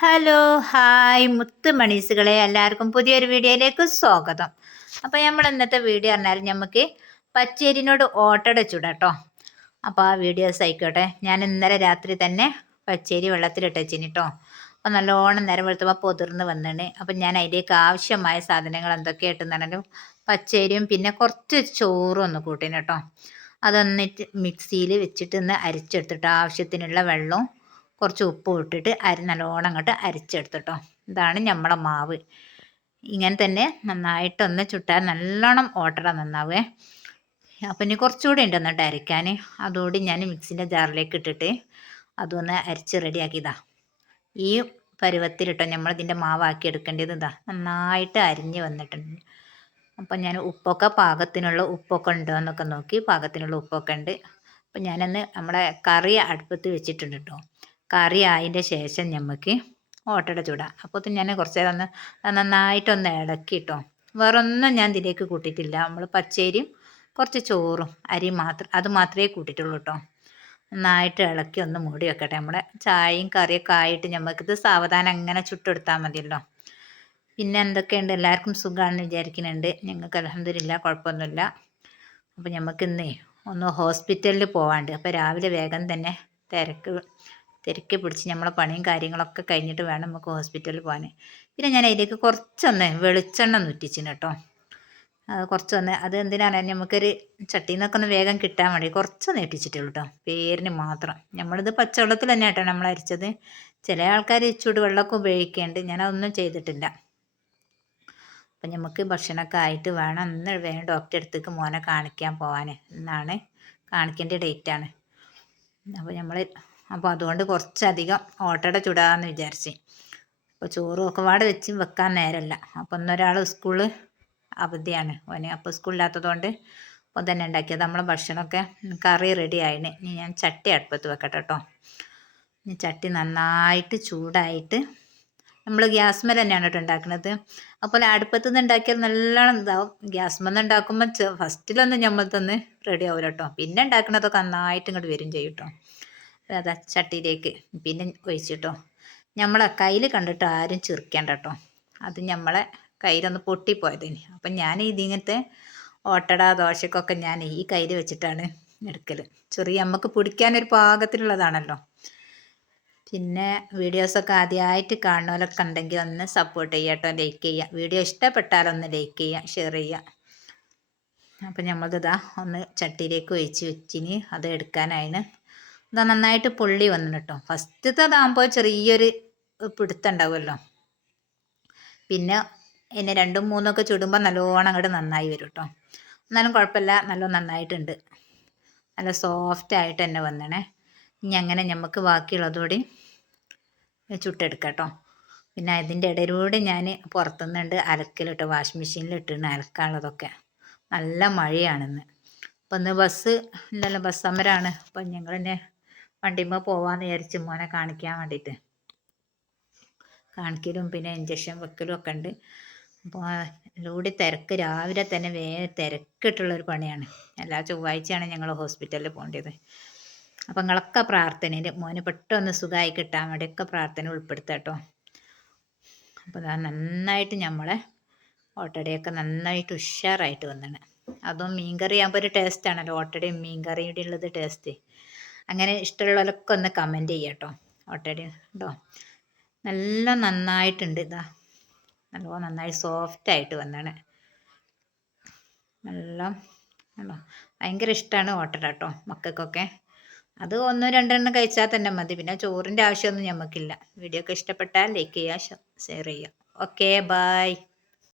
Hello hi മുത്ത് മണീസുകളെ എല്ലാവർക്കും പുതിയൊരു വീഡിയോയിലേക്ക് സ്വാഗതം. അപ്പോൾ നമ്മൾ ഇന്നത്തെ വീഡിയോ പറഞ്ഞാൽ നമുക്ക് പച്ചരിനോട് ഓട്ടട ചൂടാട്ടോ. അപ്പോൾ ആ വീഡിയോസ് ആയിക്കോട്ടെ. ഞാൻ ഇന്നലെ രാത്രി തന്നെ പച്ചരി വെള്ളത്തിലിട്ടച്ചിന് കേട്ടോ. അപ്പോൾ നല്ലോണം നേരം വെളുത്തപ്പോൾ പൊതിർന്ന് വന്നിട്ട് അപ്പം ഞാൻ അതിലേക്ക് ആവശ്യമായ സാധനങ്ങൾ എന്തൊക്കെയായിട്ടെന്ന് പറഞ്ഞാലും പച്ചരിയും പിന്നെ കുറച്ച് ചോറും ഒന്ന് കൂട്ടിന് കേട്ടോ. അതൊന്നിട്ട് മിക്സിയിൽ വെച്ചിട്ട് ഒന്ന് അരിച്ചെടുത്തിട്ട് ആവശ്യത്തിനുള്ള വെള്ളവും കുറച്ച് ഉപ്പ് ഇട്ടിട്ട് നല്ലോണം അങ്ങോട്ട് അരച്ചെടുത്തിട്ടോ. ഇതാണ് നമ്മളെ മാവ്. ഇങ്ങനെ തന്നെ നന്നായിട്ടൊന്ന് ചുട്ടാൽ നല്ലോണം ഓട്ടട നന്നാവേ. അപ്പം ഇനി കുറച്ചുകൂടി ഉണ്ട് എന്നിട്ട് അരയ്ക്കാൻ. അതോടെ ഞാൻ മിക്സിൻ്റെ ജാറിലേക്ക് ഇട്ടിട്ട് അതൊന്ന് അരച്ച് റെഡിയാക്കിയതാ. ഈ പരുവത്തിലിട്ടോ നമ്മളിതിൻ്റെ മാവാക്കി എടുക്കേണ്ടത്. ഇതാ നന്നായിട്ട് അരിഞ്ഞ് വന്നിട്ടുണ്ട്. അപ്പം ഞാൻ ഉപ്പൊക്കെ പാകത്തിനുള്ള ഉപ്പൊക്കെ ഉണ്ടോ എന്നൊക്കെ നോക്കി പാകത്തിനുള്ള ഉപ്പൊക്കെ ഉണ്ട്. അപ്പം ഞാനന്ന് നമ്മളെ കറി അടുപ്പത്ത് വെച്ചിട്ടുണ്ട് കേട്ടോ. കറി ആയതിൻ്റെ ശേഷം നമുക്ക് ഓട്ടട ചൂടാം. അപ്പോൾ ഞാൻ കുറച്ച് നേരം ഒന്ന് നന്നായിട്ടൊന്ന് ഇളക്കിട്ടോ. വേറൊന്നും ഞാൻ ഇതിലേക്ക് കൂട്ടിയിട്ടില്ല. നമ്മൾ പച്ചരിയും കുറച്ച് ചോറും അരി മാത്രം അത് മാത്രമേ കൂട്ടിയിട്ടുള്ളൂ കേട്ടോ. നന്നായിട്ട് ഇളക്കി ഒന്ന് മൂടി വെക്കട്ടെ. നമ്മുടെ ചായയും കറിയൊക്കെ ആയിട്ട് നമുക്കിത് സാവധാനം അങ്ങനെ ചുട്ടെടുത്താൽ മതിയല്ലോ. പിന്നെ എന്തൊക്കെയുണ്ട്, എല്ലാവർക്കും സുഖമാണെന്ന് വിചാരിക്കുന്നുണ്ട്. ഞങ്ങൾക്ക് അൽഹംദുലില്ലാ കുഴപ്പമൊന്നുമില്ല. അപ്പോൾ നമുക്കിന്നേ ഒന്ന് ഹോസ്പിറ്റലിൽ പോകാണ്ട്. അപ്പോൾ രാവിലെ വേഗം തന്നെ തിരക്ക് പിടിച്ച് നമ്മളെ പണിയും കാര്യങ്ങളൊക്കെ കഴിഞ്ഞിട്ട് വേണം നമുക്ക് ഹോസ്പിറ്റലിൽ പോകാൻ. പിന്നെ ഞാൻ അതിലേക്ക് കുറച്ചൊന്ന് വെളിച്ചെണ്ണ നുറ്റിച്ചിന് കേട്ടോ. കുറച്ചൊന്ന് അത് എന്തിനാണ് നമുക്കൊരു ചട്ടിയിൽ നിന്നൊക്കെ ഒന്ന് വേഗം കിട്ടാൻ വേണ്ടി കുറച്ചൊന്ന് ഇട്ടിച്ചിട്ടുള്ളൂ കേട്ടോ, പേരിന് മാത്രം. നമ്മളിത് പച്ചവെള്ളത്തിൽ തന്നെ കേട്ടോ നമ്മൾ അരിച്ചത്. ചില ആൾക്കാർ ചൂടുവെള്ളമൊക്കെ ഉപയോഗിക്കുന്നുണ്ട്, ഞാനതൊന്നും ചെയ്തിട്ടില്ല. അപ്പം നമുക്ക് ഭക്ഷണമൊക്കെ ആയിട്ട് വേണം ഇന്ന് വേഗം ഡോക്ടറെ അടുത്തേക്ക് മോനെ കാണിക്കാൻ പോകാൻ. എന്നാണ് കാണിക്കേണ്ട ഡേറ്റാണ്. അപ്പോൾ അതുകൊണ്ട് കുറച്ചധികം ഓട്ടട ചുടാമെന്ന് വിചാരിച്ച്. അപ്പോൾ ചോറും ഒക്കെ പാടെ വെക്കാൻ നേരമല്ല. അപ്പോൾ ഇന്നൊരാൾ സ്കൂളിൽ അവധിയാണ് ഓന്. അപ്പോൾ സ്കൂളില്ലാത്തതുകൊണ്ട് അപ്പോൾ തന്നെ ഉണ്ടാക്കിയത്. നമ്മളെ ഭക്ഷണമൊക്കെ കറി റെഡി ആയിന്. ഇനി ഞാൻ ചട്ടി അടുപ്പത്ത് വെക്കട്ടെ കേട്ടോ. ഇനി ചട്ടി നന്നായിട്ട് ചൂടായിട്ട് നമ്മൾ ഗ്യാസ്മേൽ തന്നെയാണ് കേട്ടോ ഉണ്ടാക്കുന്നത്. അപ്പോൾ അടുപ്പത്ത് നിന്ന് ഉണ്ടാക്കിയാൽ നല്ലോണം ഇതാവും. ഗ്യാസ്മേൽ ഉണ്ടാക്കുമ്പോൾ ഫസ്റ്റിലൊന്നും നമ്മളതൊന്ന് റെഡി ആവില്ല കേട്ടോ. പിന്നെ ഉണ്ടാക്കുന്നതൊക്കെ നന്നായിട്ട് ഇങ്ങോട്ട് വരും ചെയ്യും കേട്ടോ. അതാ ചട്ടിയിലേക്ക് പിന്നെ ഒഴിച്ചിട്ടോ. നമ്മളെ കയ്യിൽ കണ്ടിട്ട് ആരും ചിരിക്കേണ്ട കേട്ടോ. അത് നമ്മളെ കയ്യിലൊന്ന് പൊട്ടിപ്പോയതിന്. അപ്പം ഞാൻ ഇതിങ്ങനത്തെ ഓട്ടട ദോശക്കൊക്കെ ഞാൻ ഈ കയ്യിൽ വെച്ചിട്ടാണ് എടുക്കൽ. ചെറിയ നമുക്ക് പിടിക്കാനൊരു പാകത്തിലുള്ളതാണല്ലോ. പിന്നെ വീഡിയോസൊക്കെ ആദ്യമായിട്ട് കാണുന്നവരൊക്കെ ഉണ്ടെങ്കിൽ ഒന്ന് സപ്പോർട്ട് ചെയ്യുക കേട്ടോ. ലൈക്ക് ചെയ്യുക. വീഡിയോ ഇഷ്ടപ്പെട്ടാലൊന്ന് ലൈക്ക് ചെയ്യുക, ഷെയർ ചെയ്യുക. അപ്പം നമ്മളിതാ ഒന്ന് ചട്ടിയിലേക്ക് ഒഴിച്ച് വെച്ചിന് അത് എടുക്കാനായിന്. ഇതാ നന്നായിട്ട് പൊള്ളി വന്നു കേട്ടോ. ഫസ്റ്റത്തേതാകുമ്പോൾ ചെറിയൊരു പിടുത്തുണ്ടാവുമല്ലോ. പിന്നെ എന്നെ 2, 3 ചുടുമ്പോൾ നല്ലോണം അങ്ങോട്ട് നന്നായി വരും കേട്ടോ. എന്നാലും കുഴപ്പമില്ല, നന്നായിട്ടുണ്ട്. നല്ല സോഫ്റ്റായിട്ട് തന്നെ വന്നണേ. ഇനി അങ്ങനെ നമുക്ക് ബാക്കിയുള്ളതോടെ ചുട്ടെടുക്കാം കേട്ടോ. പിന്നെ അതിൻ്റെ ഇടയിലൂടെ ഞാൻ പുറത്തുനിന്നുണ്ട് അലക്കലിട്ടോ, വാഷിംഗ് മെഷീനിൽ ഇട്ടിരുന്ന് അലക്കാനുള്ളതൊക്കെ. നല്ല മഴയാണിന്ന്. അപ്പം ഇന്ന് ബസ് ഉണ്ടല്ലോ, ബസ് സമരമാണ്. അപ്പം ഞങ്ങൾ തന്നെ വണ്ടിമ്മ പോവാന്ന് വിചാരിച്ച് മോനെ കാണിക്കാൻ വേണ്ടിയിട്ട്. കാണിക്കലും പിന്നെ ഇഞ്ചക്ഷൻ വെക്കലും ഒക്കെ ഉണ്ട്. അപ്പോൾ ഇതിലൂടെ തിരക്ക് രാവിലെ തന്നെ തിരക്കിട്ടുള്ളൊരു പണിയാണ്. എല്ലാ ചൊവ്വാഴ്ചയാണ് ഞങ്ങൾ ഹോസ്പിറ്റലിൽ പോകേണ്ടത്. അപ്പം നിങ്ങളൊക്കെ പ്രാർത്ഥനയിൽ മോന് പെട്ടെന്ന് സുഖമായി കിട്ടാൻ വേണ്ടിയൊക്കെ പ്രാർത്ഥന ഉൾപ്പെടുത്തുക കേട്ടോ. അപ്പോൾ അത് നന്നായിട്ട് നമ്മളെ ഓട്ടടയൊക്കെ നന്നായിട്ട് ഉഷാറായിട്ട് വന്നാണ്. അതും മീൻകറി ആകുമ്പോൾ ഒരു ടേസ്റ്റാണല്ലോ, ഓട്ടടയും മീൻകറിയുടെ ഉള്ളത് ടേസ്റ്റ്. അങ്ങനെ ഇഷ്ടമുള്ളവരൊക്കെ ഒന്ന് കമൻറ്റ് ചെയ്യാം കേട്ടോ. ഓട്ടട കേട്ടോ നല്ല നന്നായിട്ടുണ്ട്. ഇതാ നന്നായി സോഫ്റ്റായിട്ട് വന്നാണ്. ഭയങ്കര ഇഷ്ടമാണ് ഓട്ടട കേട്ടോ മക്കൾക്കൊക്കെ. അത് 1, 2 കഴിച്ചാൽ തന്നെ മതി. പിന്നെ ചോറിൻ്റെ ആവശ്യമൊന്നും നമുക്കില്ല. വീഡിയോ ഒക്കെ ഇഷ്ടപ്പെട്ടാൽ ലൈക്ക് ചെയ്യുക, ഷെയർ ചെയ്യുക. Okay, by.